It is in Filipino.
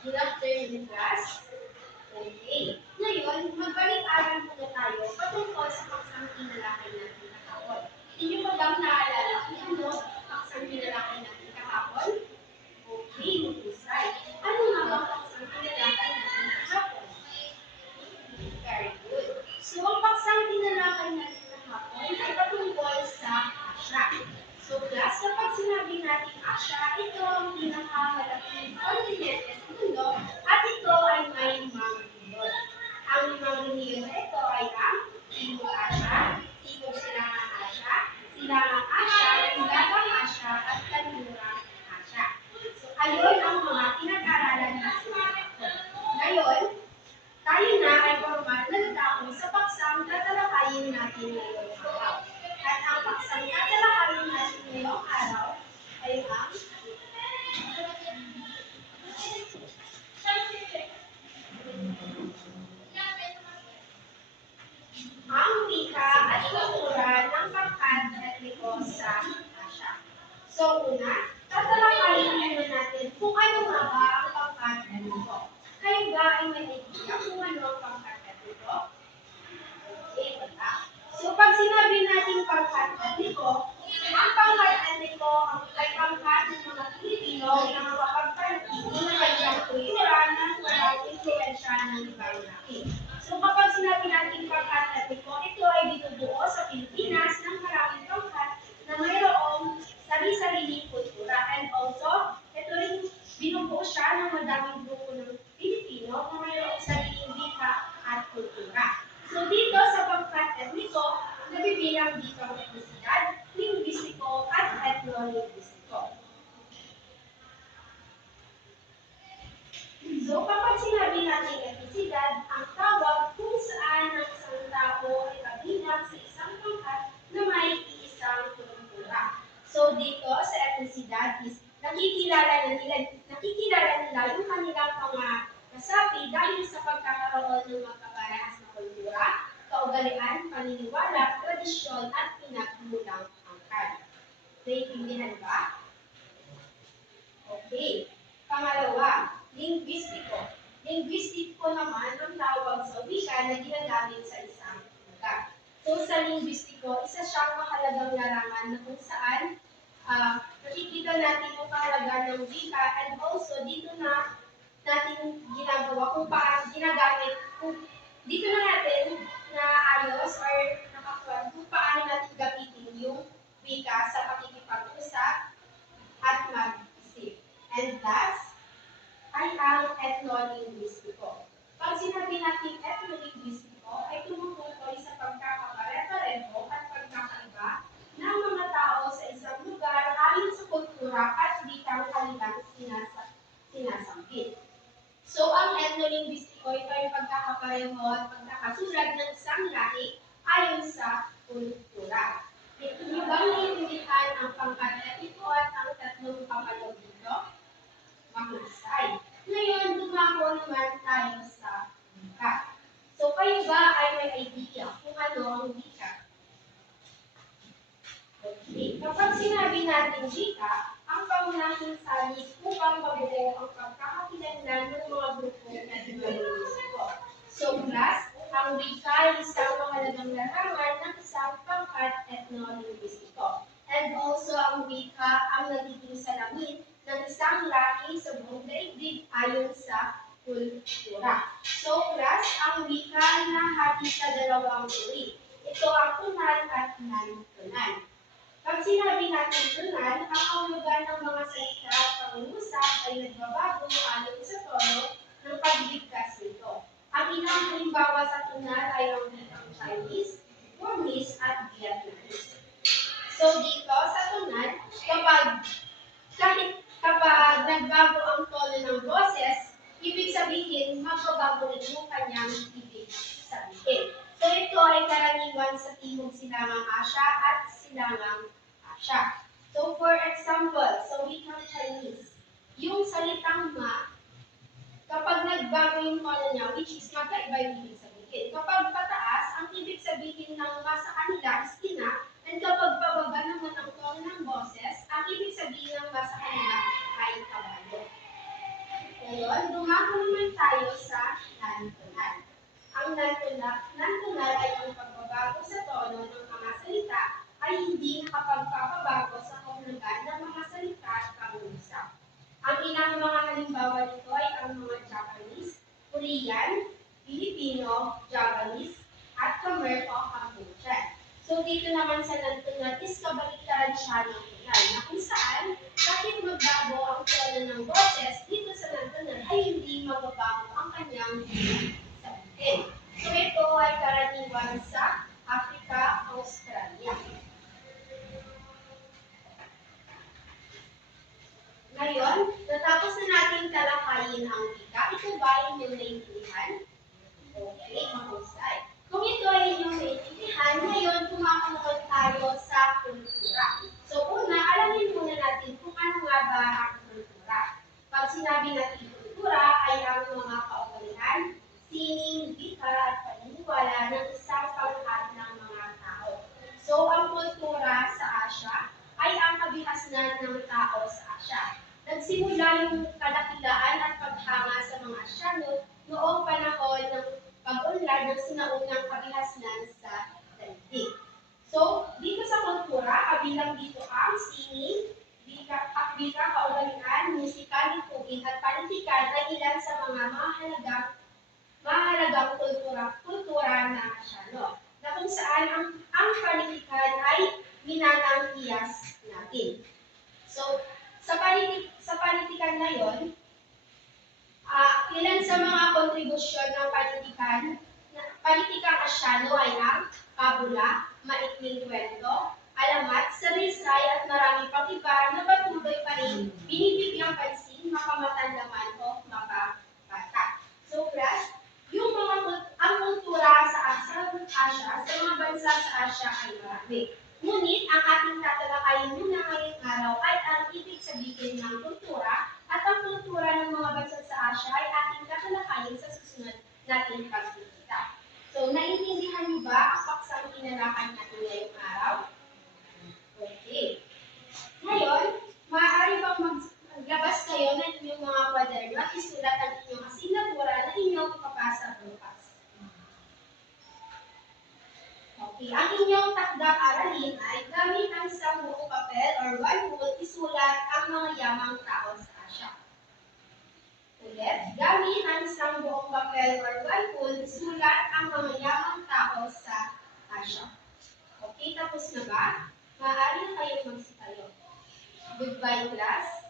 Good afternoon, class. Okay. Ngayon, magbalik-aral muna tayo patungkol sa paksang tinalakay natin kahapon. Hindi nyo ba bang naalala kung ano paksang tinalakay natin kahapon? Okay, mahusay. Ano nga ba paksang tinalakay natin kahapon? Very good. So, ang paksang tinalakay natin kahapon ay patungkol sa Asya. So, class, kapag sinabi natin Asya, ito ang pinakamalaking kontinente sa mundo at ito ay may mga rehiyon. Ang limang rehiyon na ito ay ang Timog Asya, Timog Silangang Asya, Silangang Asya, Hilagang Asya, at Kanlurang Asya. So, ayon ang mga pinag-aralan natin kahapon. Ngayon, tayo na ay formal na natapos sa paksang tatalakayin natin ngayong araw. At ang paksang tatalakayin natin ngayong araw ay ang wika at kultura ng pangkat etniko sa Asya. So una, tatalakayin muna natin kung ano nga ba ang pangkat etniko. Kayo ba ay may idea kung ano ang pangkat etniko? Okay, wala. So pag sinabi natin pangkat etniko, ang pangkat etniko ay pangkat ng mga Pilipino na mapagpansin na kanyang kultura ng walang influensya ng ibang lahi. So kapag sinabi natin pangkat etniko, ito ay binubuo sa Pilipinas ng maraming pangkat na mayroong sarili-sariling kultura. And also, ito rin binubuo siya ng madaming grupo ng Pilipino na mayroong sariling wika at kultura. So dito sa pangkat etniko, nabibilang dito ang etnisidad, linguistiko, at etno-linguistiko. So kapag sinabi natin etnisidad, ang tawag kung saan ang isang tao ay kabilang sa isang pangkat na may iisang kultura. So dito sa etnisidad is nakikilala nila yung kanilang mga kasapi dahil sa pagkakaroon ng magkaparehas na kultura, kaugalian, paniniwala, tradisyon, at pinagmulang angkan. Naiintindihan ba? Okay. Pangalawa, linguistiko. Linguistiko naman ang tawag sa wika na ginagamit sa isang lugar. So sa linguistiko, isa siyang mahalagang larangan na kung saan nakikita natin yung kahalagaan ng wika and also dito na natin ginagawa kung paano ginagamit, dito na natin naayos or nakakuha kung paano natin gamitin yung wika sa pakikipag-usap at mag-isip. And last ay ang etno-linguistiko. Pag sinabi natin etno-linguistiko ay tumutukoy sa pagkakapare-pareho at pagkakaiba ng mga tao sa isang lugar ayon sa kultura at wikang kanilang sinasambit. So, ang etno-linguistiko ito ay pagkakapareho at pagkakasulat ng isang lahi ayon sa kultura. Ito niyo bang naiintindihan ang pangkat etniko at ang tatlong kapalog dito? Mahusay. Ngayon, dumako naman tayo sa wika. So, kayo ba ay may idea kung ano ang wika? Okay. Kapag sinabi natin wika, ang pangunahing salin upang mabuo ang pagkakakilanlan ng mga grupo na etno-linguistiko. So, class, ang wika ay isang mahalagang larangan ng isang pangkat etno-linguistiko. And also, ang wika ang nagiging salamin ng isang lahi sa buong daigdig ayon sa kultura. So, class, ang wika ay nahati sa dalawang uri. Ito ang tunal at non-tunal. Pag sinabi natin tunal, ang kahulugan ng mga salita at pangungusap ay nagbabago ayon sa tono ng pagbigkas nito. Ang ilang halimbawa sa tunal ay ang wikang Chinese, Burmese, at Vietnamese. So dito sa tunal, kapag nagbago ang tono ng boses, ibig sabihin magbabago rin yung kanyang ibig sabihin. So ito ay karaniwan sa Timog Silangang Asya at Silangang Asya. So for example, sa wikang Chinese, yung salitang ma, kapag nagbago yung tono niya, which is magkaiba yung ibig sabihin. Kapag pataas, ang ibig sabihin ng ma sa kanila is ina, and kapag pababa naman ang tono ng boses, ang ibig sabihin ng ma sa kanila ay kabayo. Ngayon, tunay ay ang pagbabago sa tono ng mga salita ay hindi nakapagpapabago sa kahulugan ng mga salita at pangungusap. Ang ilang mga halimbawa nito ay ang mga Japanese, Korean, Filipino, Japanese, at Khmer o Cambodian. So dito naman sa nagtunad is kabaliktaran siya ng tunay na kung saan kahit magbago ang tono ng boses, dito sa nagtunad ay hindi magbabago ang kanyang sabihin. So ito ay karaniwan sa Africa, Australia. Ngayon, natapos na natin talakayin ang wika. Ito ba inyong naiintindihan? Okay, mahusay. Kung ito ay inyong naiintindihan, ngayon tumatunod tayo sa kultura. So una, alamin muna natin kung ano nga ba ang kultura. Pag sinabi natin kultura ay ang mga kaugalian, sining, wika at paniniwala ng isang pangkat ng mga tao. So ang kultura sa Asya ay ang kabihasnan ng tao sa Asya. Nagsimula yung kadakilaan at paghanga sa mga Asyano noong panahon ng pag-unlad ng sinaunang kabihasnan sa daigdig. So, dito sa kultura, kabilang dito ang sining, wika, kaugalian, musika, liturgi at panitikan ay ilan sa mga mahalagang kultura ng Asyano, na kung saan ang panitikan ay minanang hiyas natin. So, sa panitikan na yon, ilan sa mga kontribusyon ng panitikang Asyano ay ang kabula, maikling kwento, alamat, sarisay at marami pang iba na patuloy pa rin binibigyang pansin, makamatanda man o makabata. So, class, ang kultura sa Asya, sa mga bansa sa Asya ay marami. Ngunit ang ating tatalakayin muna ngayong araw ay ang ibig sabihin ng kultura at ang kultura ng mga bansa sa Asya ay ating tatalakayin sa susunod nating pagkikita. So, naiintindihan niyo ba ang paksang inalakan natin ngayong araw? Okay. Ngayon, maaari bang maglabas kayo ng inyong mga kwaderno at isulat ang inyong asignatura na inyong ipapasa bukas? Okay, ang inyong takdang aralin ay gamit ang isang buong papel or one whole isulat ang mga yamang tao sa Asya. Ulit, gamit ang isang buong papel or one whole isulat ang mga yamang tao sa Asya. Okay, tapos na ba? Maaari na kayong magsitayo. Goodbye, class.